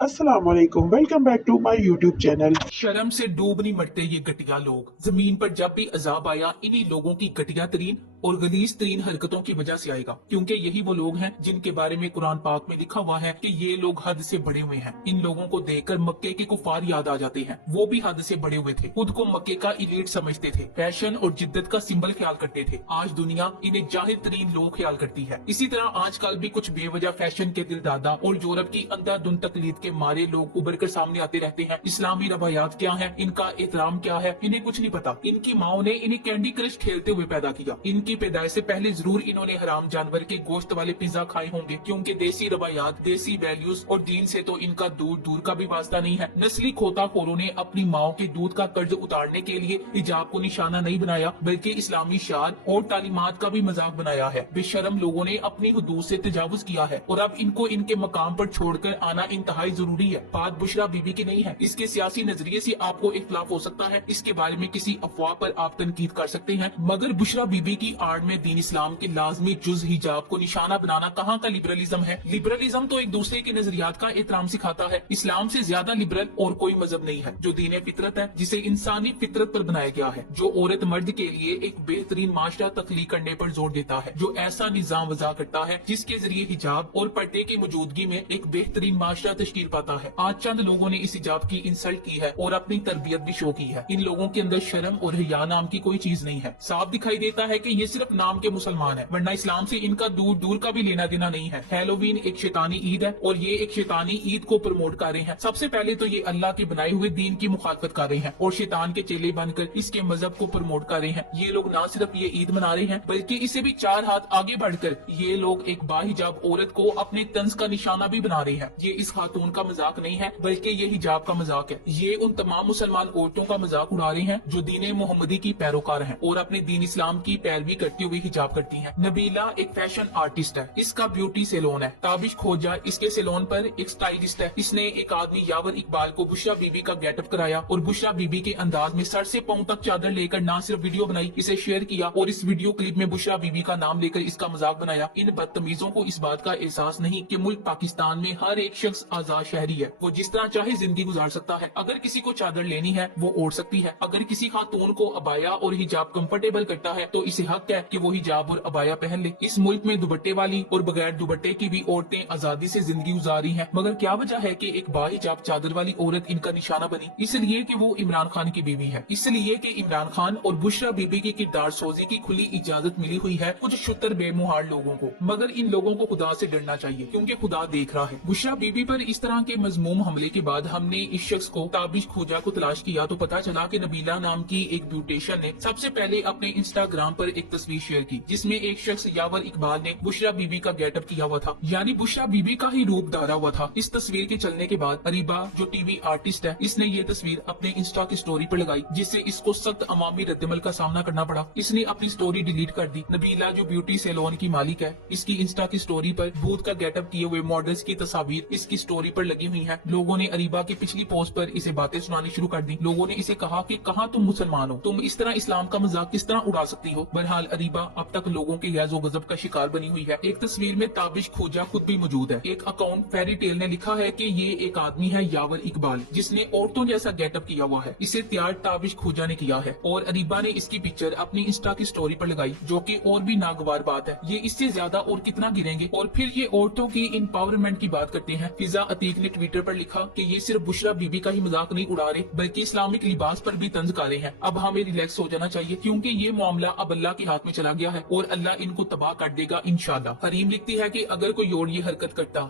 अस्सलाम वालेकुम, welcome back to my YouTube channel. शर्म से डूब नहीं मरते ये घटिया लोग। जमीन पर जब भी अजाब आया इन्हीं लोगों की घटिया तरीन और गलीज तरीन हरकतों की वजह से आएगा, क्योंकि यही वो लोग हैं जिनके बारे में कुरान पाक में लिखा हुआ है कि ये लोग हद से बड़े हुए हैं। इन लोगों को देखकर मक्के के कुफार याद आ जाते हैं। वो भी हद से बड़े हुए थे, खुद को मक्के का इलीट समझते थे, फैशन और जिद्दत का सिंबल ख्याल करते थे। आज दुनिया इन्हें जाहिर तरीन लोग ख्याल करती है। इसी तरह आजकल भी कुछ बेवजह फैशन के दिलदादा और यूरोप की अंधाधुंध तकलीद के मारे लोग उभर कर सामने आते रहते हैं। इस्लामी रवायात क्या है, इनका एहतराम क्या है, इन्हें कुछ नहीं पता। इनकी माओ ने इन्हें कैंडी क्रश खेलते हुए पैदा किया। इनकी पैदाइश से पहले जरूर इन्होंने हराम जानवर के गोश्त वाले पिज्जा खाए होंगे, क्योंकि देसी रवायात, देसी वैल्यूज और दीन से तो इनका दूर दूर का भी वास्ता नहीं है। नस्ली खोताखोरों ने अपनी माओ के दूध का कर्ज उतारने के लिए हिजाब को निशाना नहीं बनाया, बल्कि इस्लामी शान और तालीमात का भी मजाक बनाया है। बेशरम लोगों ने अपनी हुदूद से तजावुज किया है और अब इनको इनके मकाम पर छोड़कर आना इंतहाई जरूरी है। बात बुशरा बीबी की नहीं है। इसके सियासी नजरिए से आपको इख्तलाफ हो सकता है, इसके बारे में किसी अफवाह पर आप तनकीद कर सकते हैं, मगर बुशरा बीबी की आड़ में दीन इस्लाम के लाजमी जुज हिजाब को निशाना बनाना कहाँ का लिबरलिज्म है। लिबरलिज्म तो एक दूसरे के नजरियात का एहतराम सिखाता है। इस्लाम से ज्यादा लिबरल और कोई मजहब नहीं है, जो दीन फितरत है, जिसे इंसानी फितरत पर बनाया गया है, जो औरत मर्द के लिए एक बेहतरीन माशरा तख्लीक करने पर जोर देता है, जो ऐसा निजाम वजह करता है जिसके जरिए हिजाब और पर्दे की मौजूदगी में एक बेहतरीन माशरा तश्कील पाता है। आज चंद लोगों ने इस हिजाब की इंसल्ट की है और अपनी तरबियत भी शो की है। इन लोगों के अंदर शर्म और हया नाम की कोई चीज नहीं है। साफ दिखाई देता है कि ये सिर्फ नाम के मुसलमान है, वरना इस्लाम से इनका दूर दूर का भी लेना देना नहीं है। हैलोवीन एक शैतानी ईद है और ये एक शैतानी ईद को प्रमोट कर रहे हैं। सबसे पहले तो ये अल्लाह के बनाए हुए दीन की मुखालफत कर रहे हैं और शैतान के चेले बनकर इसके मजहब को प्रमोट कर रहे हैं। ये लोग न सिर्फ ये ईद मना रहे हैं, बल्कि इसे भी 4 हाथ आगे बढ़कर ये लोग एक बाहिजाब औरत को अपने तंज का निशाना भी बना रहे हैं। ये इस खातून का मजाक नहीं है, बल्कि ये हिजाब का मजाक है। ये उन तमाम मुसलमान औरतों का मजाक उड़ा रहे हैं जो दीन मोहम्मदी की पैरोकार हैं और अपने दीन इस्लाम की पैरवी करते हुए हिजाब करती हैं। नबीला एक फैशन आर्टिस्ट है, इसका ब्यूटी सैलून है। ताबिश खोजा इसके सैलून पर एक स्टाइलिस्ट है। इसने एक आदमी यावर इकबाल को बुशरा बीबी का गेटअप कराया और बुशरा बीबी के अंदाज में सर से पांव तक चादर लेकर न सिर्फ वीडियो बनाई, इसे शेयर किया और इस वीडियो क्लिप में बुशरा बीबी का नाम लेकर इसका मजाक बनाया। इन बदतमीजों को इस बात का एहसास नहीं कि मुल्क पाकिस्तान में हर एक शख्स आजाद शहरी है, वो जिस तरह चाहे जिंदगी गुजार सकता है। अगर किसी को चादर लेनी है वो ओढ़ सकती है। अगर किसी खातून को अबाया और हिजाब कंफर्टेबल करता है तो इसे हक है कि वो हिजाब और अबाया पहन ले। इस मुल्क में दुपट्टे वाली और बगैर दुपट्टे की भी औरतें आजादी से जिंदगी गुजार रही हैं, मगर क्या वजह है कि एक बाहिजाब चादर वाली औरत इनका निशाना बनी? इसलिए कि वो इमरान खान की बीवी है, इसलिए कि इमरान खान और बुशरा बीबी की किरदार सोजी की खुली इजाजत मिली हुई है कुछ शुतर बेमुहार लोगों को। मगर इन लोगों को खुदा से डरना चाहिए, क्योंकि खुदा देख रहा है। बुशरा बीबी पर इस तरह के मजमूम हमले के बाद हमने इस शख्स को ताबिश खोजा को तलाश किया तो पता चला कि नबीला नाम की एक ब्यूटिशियन ने सबसे पहले अपने इंस्टाग्राम पर एक तस्वीर शेयर की, जिसमें एक शख्स यावर इकबाल ने बुशरा बीबी का गेटअप किया हुआ था, यानी बुशरा बीबी का ही रूप धारा हुआ था। इस तस्वीर के चलने के बाद अरीबा जो टीवी आर्टिस्ट है, इसने ये तस्वीर अपने इंस्टा की स्टोरी पर लगाई, जिससे इसको सख्त अवामी रद्दमल का सामना करना पड़ा। इसने अपनी स्टोरी डिलीट कर दी। नबीला जो ब्यूटी सैलून की मालिक है, इसकी इंस्टा की स्टोरी पर भूत का गेटअप किए हुए मॉडल्स की तस्वीर इसकी स्टोरी पर लगी हुई है। लोगों ने अरीबा की पिछली पोस्ट पर इसे बातें सुनानी शुरू कर दी। लोगों ने इसे कहा कि कहाँ तुम मुसलमान हो, तुम इस तरह इस्लाम का मजाक किस तरह उड़ा सकती हो। बहरहाल अरीबा अब तक लोगों के गैज़ो गजब का शिकार बनी हुई है। एक तस्वीर में ताबिश खोजा खुद भी मौजूद है। एक अकाउंट फेरी टेल ने लिखा है कि ये एक आदमी है यावर इकबाल, जिसने औरतों जैसा गेटअप किया हुआ है। इसे तैयार ताबिश खोजा ने किया है और अरीबा ने इसकी पिक्चर अपनी इंस्टा की स्टोरी पर लगाई, जो कि और भी नागवार बात है। ये इससे ज्यादा और कितना गिरेंगे। और फिर ये औरतों की एम्पावरमेंट की बात करते हैं। फिजा अतीक ने ट्विटर पर लिखा कि ये सिर्फ बुशरा बीबी का ही मजाक नहीं उड़ा रहे, बल्कि इस्लामिक लिबास पर भी तंज कर रहे हैं। अब हमें रिलैक्स हो जाना चाहिए, क्योंकि ये मामला अब अल्लाह के हाथ में चला गया है और अल्लाह इनको तबाह कर देगा इंशाल्लाह। हरीम लिखती है कि अगर कोई और ये हरकत करता